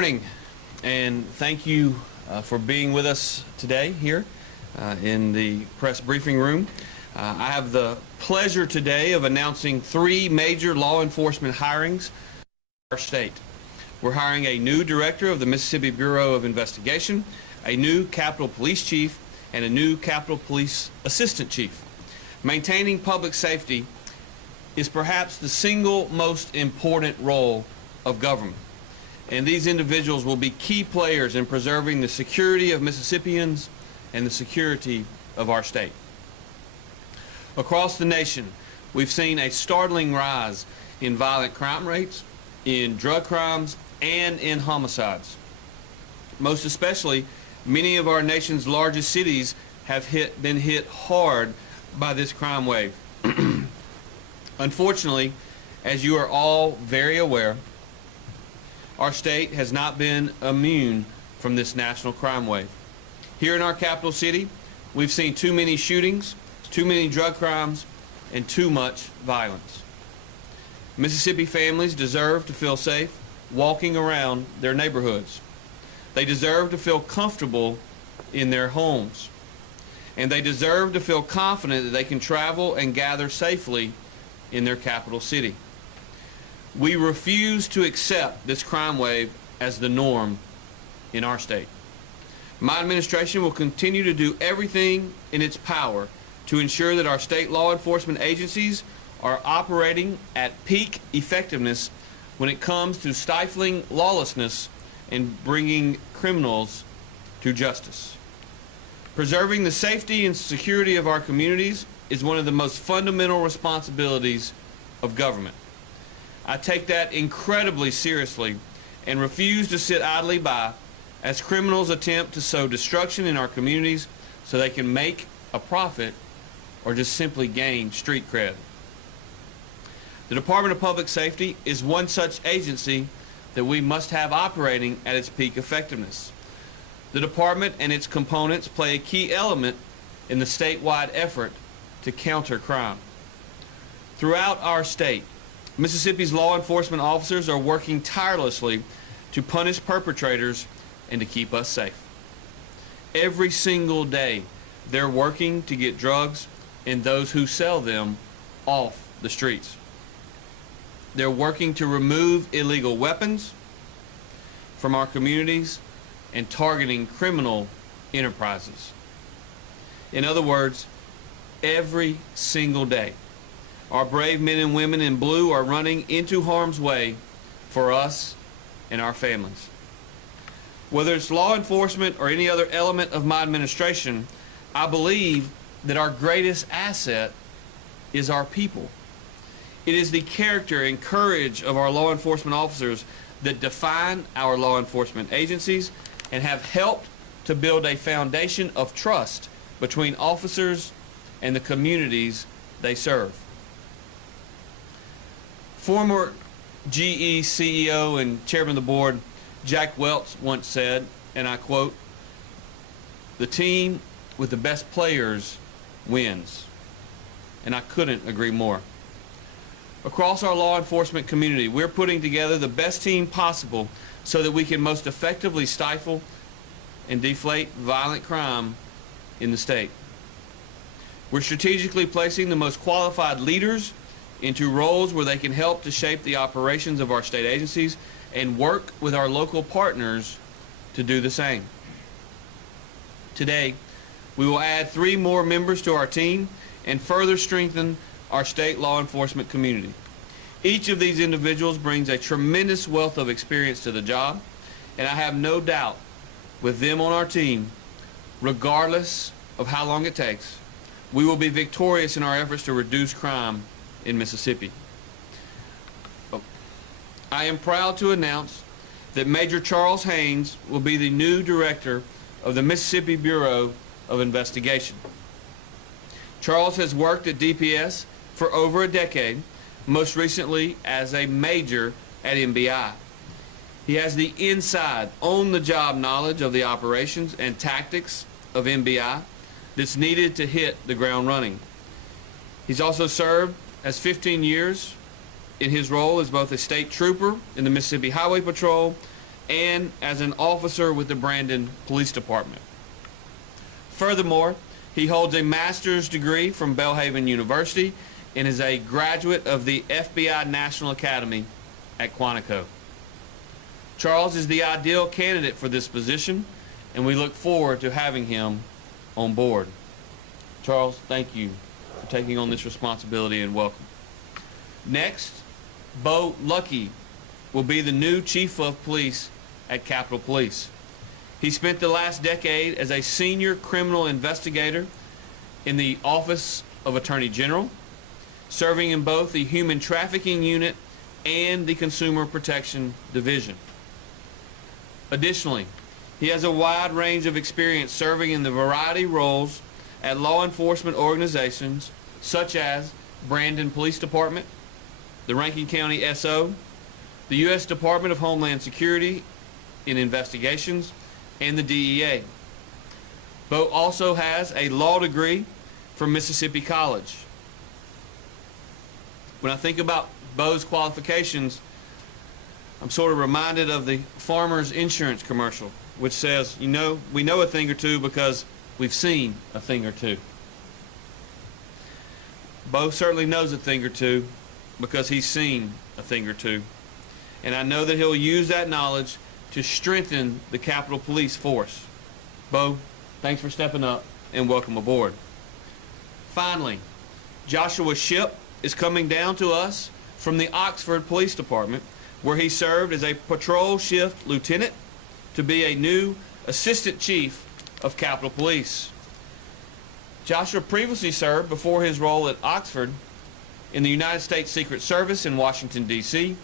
morning, and thank you for being with us today here in the press briefing room. I have the pleasure today of announcing 3 major law enforcement hirings in our state. We're hiring a new director of the Mississippi Bureau of Investigation, a new Capitol Police Chief, and a new Capitol Police Assistant Chief. Maintaining public safety is perhaps the single most important role of government, and these individuals will be key players in preserving the security of Mississippians and the security of our state. Across the nation, we've seen a startling rise in violent crime rates, in drug crimes, and in homicides. Most especially, many of our nation's largest cities have been hit hard by this crime wave. Unfortunately, as you are all very aware, our state has not been immune from this national crime wave. Here in our capital city, we've seen too many shootings, too many drug crimes, and too much violence. Mississippi families deserve to feel safe walking around their neighborhoods. They deserve to feel comfortable in their homes. And they deserve to feel confident that they can travel and gather safely in their capital city. We refuse to accept this crime wave as the norm in our state. My administration will continue to do everything in its power to ensure that our state law enforcement agencies are operating at peak effectiveness when it comes to stifling lawlessness and bringing criminals to justice. Preserving the safety and security of our communities is one of the most fundamental responsibilities of government. I take that incredibly seriously and refuse to sit idly by as criminals attempt to sow destruction in our communities so they can make a profit or just simply gain street cred. The Department of Public Safety is one such agency that we must have operating at its peak effectiveness. The department and its components play a key element in the statewide effort to counter crime. Throughout our state, Mississippi's law enforcement officers are working tirelessly to punish perpetrators and to keep us safe. Every single day, they're working to get drugs and those who sell them off the streets. They're working to remove illegal weapons from our communities and targeting criminal enterprises. In other words, every single day, our brave men and women in blue are running into harm's way for us and our families. Whether it's law enforcement or any other element of my administration, I believe that our greatest asset is our people. It is the character and courage of our law enforcement officers that define our law enforcement agencies and have helped to build a foundation of trust between officers and the communities they serve. Former GE CEO and chairman of the board Jack Welch once said, and I quote, "The team with the best players wins." And I couldn't agree more. Across our law enforcement community, we're putting together the best team possible so that we can most effectively stifle and deflate violent crime in the state. We're strategically placing the most qualified leaders into roles where they can help to shape the operations of our state agencies and work with our local partners to do the same. Today, we will add 3 more members to our team and further strengthen our state law enforcement community. Each of these individuals brings a tremendous wealth of experience to the job, and I have no doubt with them on our team, regardless of how long it takes, we will be victorious in our efforts to reduce crime in Mississippi. I am proud to announce that Major Charles Haynes will be the new director of the Mississippi Bureau of Investigation. Charles has worked at DPS for over a decade, most recently as a major at MBI. He has the inside, on-the-job knowledge of the operations and tactics of MBI that's needed to hit the ground running. He's also served as 15 years in his role as both a state trooper in the Mississippi Highway Patrol and as an officer with the Brandon Police Department. Furthermore, he holds a master's degree from Belhaven University and is a graduate of the FBI National Academy at Quantico. Charles is the ideal candidate for this position, and we look forward to having him on board. Charles, thank you for taking on this responsibility, and welcome. Next, Bo Luckey will be the new Chief of Police at Capitol Police. He spent the last decade as a senior criminal investigator in the Office of Attorney General, serving in both the Human Trafficking Unit and the Consumer Protection Division. Additionally, he has a wide range of experience serving in the variety roles at law enforcement organizations such as Brandon Police Department, the Rankin County SO, the U.S. Department of Homeland Security in investigations, and the DEA. Bo also has a law degree from Mississippi College. When I think about Bo's qualifications, I'm sort of reminded of the Farmers Insurance commercial, which says, we know a thing or two because we've seen a thing or two. Bo certainly knows a thing or two because he's seen a thing or two. And I know that he'll use that knowledge to strengthen the Capitol Police force. Bo, thanks for stepping up and welcome aboard. Finally, Joshua Shipp is coming down to us from the Oxford Police Department, where he served as a patrol shift lieutenant to be a new assistant chief of Capitol Police. Joshua previously served before his role at Oxford in the United States Secret Service in Washington, D.C.,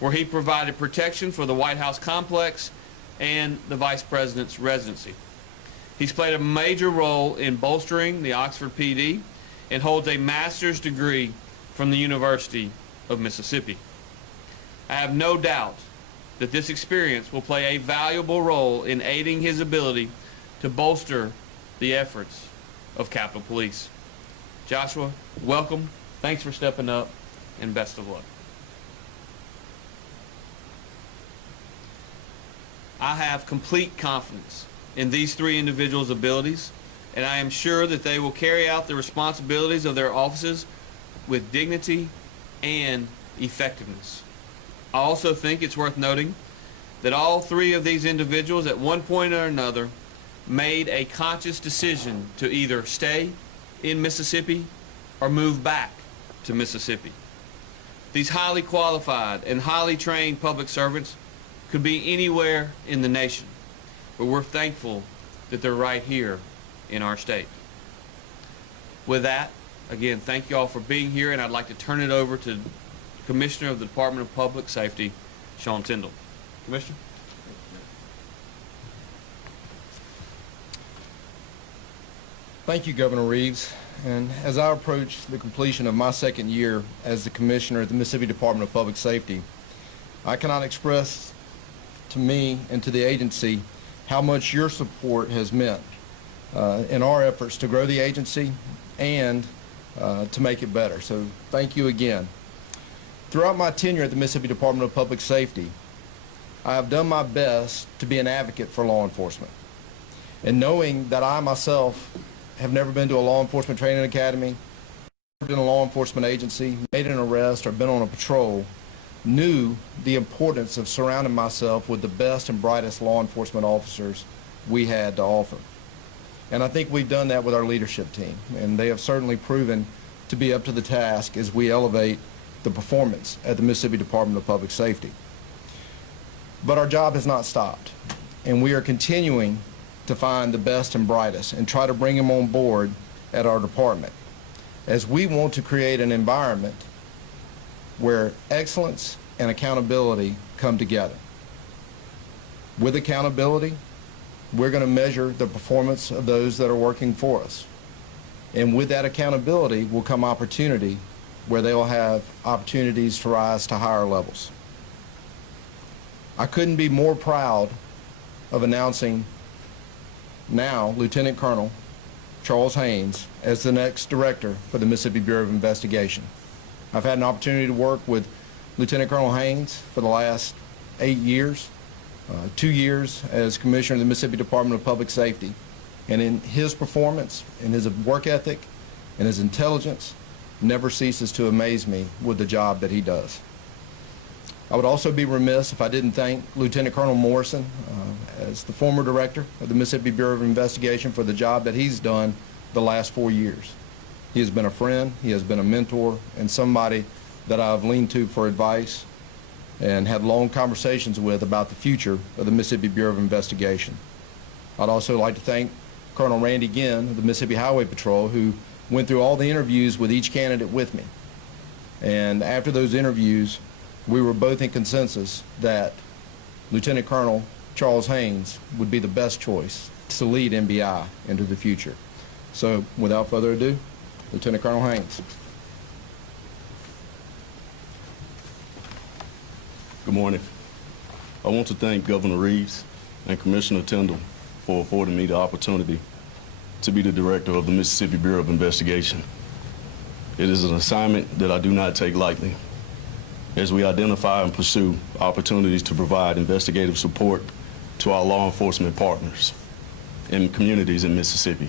where he provided protection for the White House complex and the Vice President's residency. He's played a major role in bolstering the Oxford PD and holds a master's degree from the University of Mississippi. I have no doubt that this experience will play a valuable role in aiding his ability to bolster the efforts of Capitol Police. Joshua, welcome. Thanks for stepping up, and best of luck. I have complete confidence in these three individuals' abilities, and I am sure that they will carry out the responsibilities of their offices with dignity and effectiveness. I also think it's worth noting that all three of these individuals at one point or another made a conscious decision to either stay in Mississippi or move back to Mississippi. These highly qualified and highly trained public servants could be anywhere in the nation, but we're thankful that they're right here in our state. With that, again, thank you all for being here, and I'd like to turn it over to Commissioner of the Department of Public Safety, Sean Tindell. Commissioner? Thank you, Governor Reeves. And as I approach the completion of my second year as the Commissioner at the Mississippi Department of Public Safety, I cannot express to me and to the agency how much your support has meant in our efforts to grow the agency and to make it better. So thank you again. Throughout my tenure at the Mississippi Department of Public Safety, I have done my best to be an advocate for law enforcement. And knowing that I myself have never been to a law enforcement training academy, served in a law enforcement agency, made an arrest, or been on a patrol, knew the importance of surrounding myself with the best and brightest law enforcement officers we had to offer. And I think we've done that with our leadership team, and they have certainly proven to be up to the task as we elevate the performance at the Mississippi Department of Public Safety. But our job has not stopped, and we are continuing to find the best and brightest and try to bring them on board at our department, as we want to create an environment where excellence and accountability come together. With accountability, we're going to measure the performance of those that are working for us. And with that accountability will come opportunity where they will have opportunities to rise to higher levels. I couldn't be more proud of announcing now Lieutenant Colonel Charles Haynes as the next director for the Mississippi Bureau of Investigation. I've had an opportunity to work with Lieutenant Colonel Haynes for the last 8 years, 2 years as Commissioner of the Mississippi Department of Public Safety. And in his performance, in his work ethic, and his intelligence, never ceases to amaze me with the job that he does. I would also be remiss if I didn't thank Lieutenant Colonel Morrison, as the former director of the Mississippi Bureau of Investigation, for the job that he's done the last 4 years. He has been a friend, he has been a mentor, and somebody that I've leaned to for advice and had long conversations with about the future of the Mississippi Bureau of Investigation. I'd also like to thank Colonel Randy Ginn of the Mississippi Highway Patrol, who went through all the interviews with each candidate with me. And after those interviews, we were both in consensus that Lieutenant Colonel Charles Haynes would be the best choice to lead MBI into the future. So without further ado, Lieutenant Colonel Haynes. Good morning. I want to thank Governor Reeves and Commissioner Tindall for affording me the opportunity to be the director of the Mississippi Bureau of Investigation. It is an assignment that I do not take lightly, as we identify and pursue opportunities to provide investigative support to our law enforcement partners and communities in Mississippi.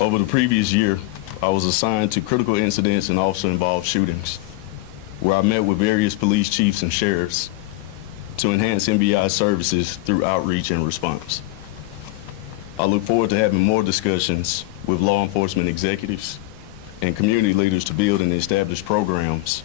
Over the previous year, I was assigned to critical incidents and officer-involved shootings, where I met with various police chiefs and sheriffs to enhance MBI services through outreach and response. I look forward to having more discussions with law enforcement executives and community leaders to build and establish programs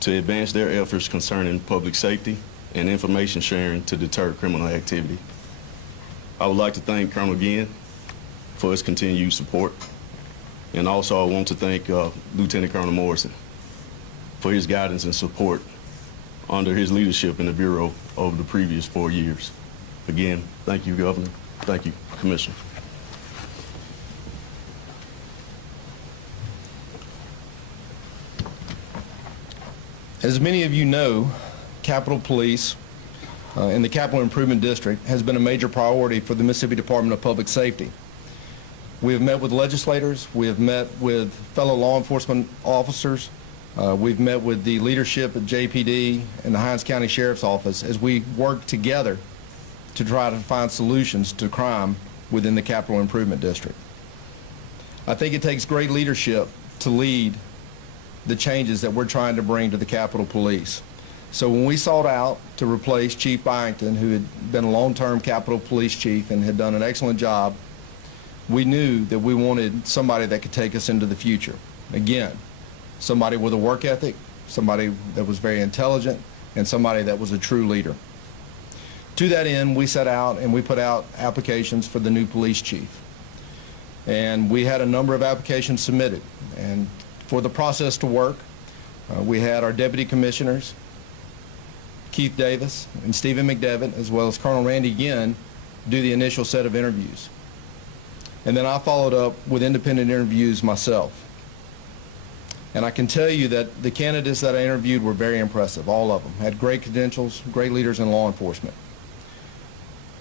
to advance their efforts concerning public safety and information sharing to deter criminal activity. I would like to thank Colonel Ginn for his continued support, and also I want to thank Lieutenant Colonel Morrison for his guidance and support under his leadership in the Bureau over the previous 4 years. Again, thank you, Governor. Thank you, Commissioner. As many of you know, Capitol Police in the Capital Improvement District has been a major priority for the Mississippi Department of Public Safety. We have met with legislators, we have met with fellow law enforcement officers, we've met with the leadership at JPD and the Hinds County Sheriff's Office as we work together to try to find solutions to crime within the Capital Improvement District. I think it takes great leadership to lead the changes that we're trying to bring to the Capitol Police. So when we sought out to replace Chief Byington, who had been a long-term Capitol Police Chief and had done an excellent job, we knew that we wanted somebody that could take us into the future. Again, somebody with a work ethic, somebody that was very intelligent, and somebody that was a true leader. To that end, we set out and we put out applications for the new police chief. And we had a number of applications submitted. And for the process to work, we had our deputy commissioners, Keith Davis and Stephen McDevitt, as well as Colonel Randy Ginn, do the initial set of interviews. And then I followed up with independent interviews myself. And I can tell you that the candidates that I interviewed were very impressive, all of them. Had great credentials, great leaders in law enforcement.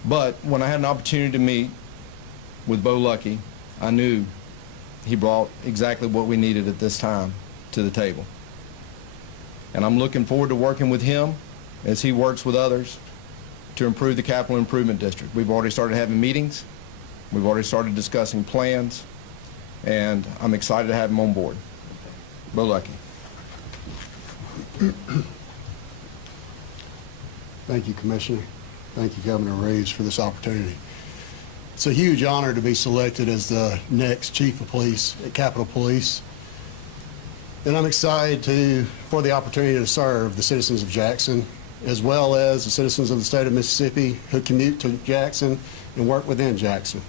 But when I had an opportunity to meet with Bo Luckey, I knew he brought exactly what we needed at this time to the table. And I'm looking forward to working with him as he works with others to improve the Capital Improvement District. We've already started having meetings. We've already started discussing plans, and I'm excited to have him on board. Bo Luckey. Thank you, Commissioner. Thank you, Governor Reeves, for this opportunity. It's a huge honor to be selected as the next Chief of Police at Capitol Police. And I'm excited for the opportunity to serve the citizens of Jackson, as well as the citizens of the state of Mississippi who commute to Jackson and work within Jackson.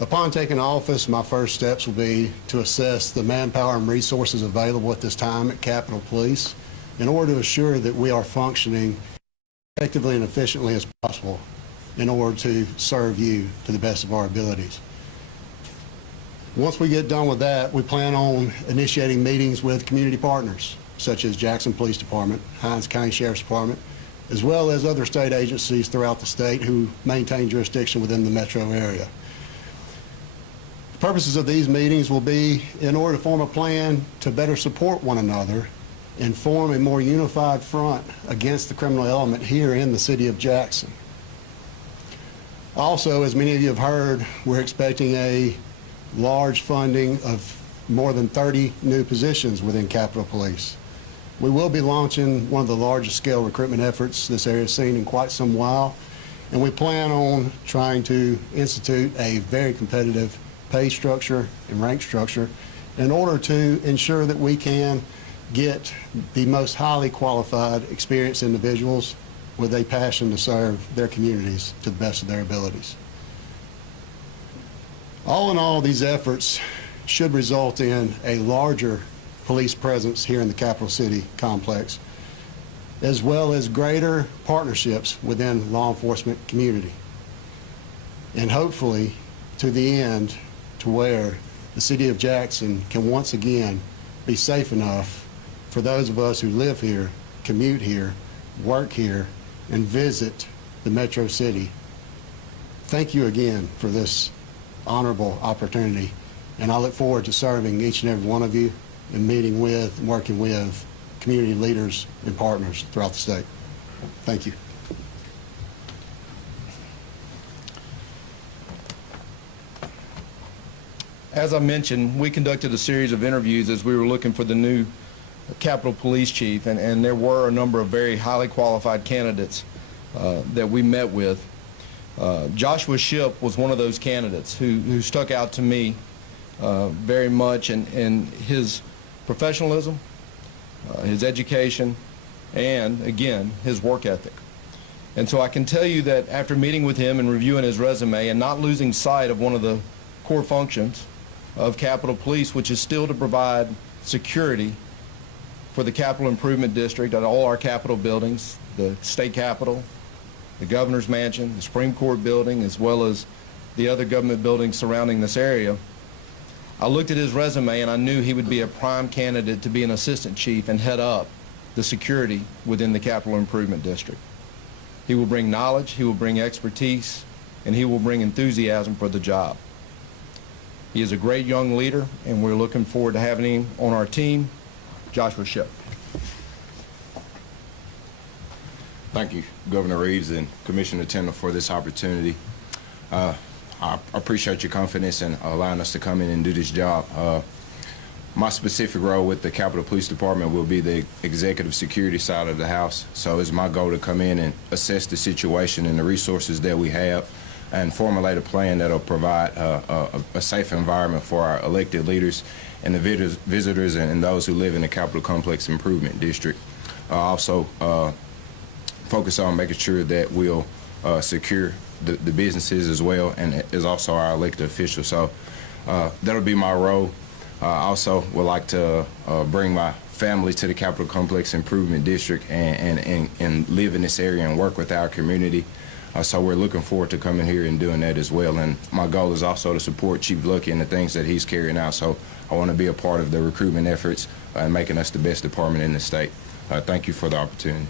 Upon taking office, my first steps will be to assess the manpower and resources available at this time at Capitol Police in order to assure that we are functioning effectively and efficiently as possible in order to serve you to the best of our abilities. Once we get done with that, we plan on initiating meetings with community partners, such as Jackson Police Department, Hinds County Sheriff's Department, as well as other state agencies throughout the state who maintain jurisdiction within the metro area. The purposes of these meetings will be in order to form a plan to better support one another and form a more unified front against the criminal element here in the city of Jackson. Also, as many of you have heard, we're expecting a large funding of more than 30 new positions within Capitol Police. We will be launching one of the largest scale recruitment efforts this area has seen in quite some while, and we plan on trying to institute a very competitive pay structure and rank structure in order to ensure that we can get the most highly qualified, experienced individuals with a passion to serve their communities to the best of their abilities. All in all, these efforts should result in a larger police presence here in the Capital City complex, as well as greater partnerships within law enforcement community. And hopefully to the end to where the city of Jackson can once again be safe enough for those of us who live here, commute here, work here, and visit the Metro City. Thank you again for this honorable opportunity, and I look forward to serving each and every one of you and meeting with and working with community leaders and partners throughout the state. Thank you. As I mentioned, we conducted a series of interviews as we were looking for the new Capitol Police Chief, and there were a number of very highly qualified candidates that we met with. Joshua Shipp was one of those candidates who stuck out to me very much in his professionalism, his education, and again, his work ethic. And so I can tell you that after meeting with him and reviewing his resume and not losing sight of one of the core functions of Capitol Police, which is still to provide security for the Capital Improvement District at all our Capitol buildings, the state capitol, the governor's mansion, the Supreme Court building, as well as the other government buildings surrounding this area. I looked at his resume and I knew he would be a prime candidate to be an assistant chief and head up the security within the Capital Improvement District. He will bring knowledge, he will bring expertise, and he will bring enthusiasm for the job. He is a great young leader, and we're looking forward to having him on our team. Joshua Shipp. Thank you, Governor Reeves and Commissioner Tindall, for this opportunity. I appreciate your confidence in allowing us to come in and do this job. My specific role with the Capitol Police Department will be the executive security side of the house. So it's my goal to come in and assess the situation and the resources that we have and formulate a plan that will provide a safe environment for our elected leaders and the visitors and those who live in the Capitol Complex Improvement District. Also focus on making sure that we'll secure the businesses as well, and is also our elected officials. So that'll be my role. I also would like to bring my family to the Capitol Complex Improvement District and live in this area and work with our community. So we're looking forward to coming here and doing that as well. And my goal is also to support Chief Luckey and the things that he's carrying out. So I want to be a part of the recruitment efforts and making us the best department in the state. Thank you for the opportunity.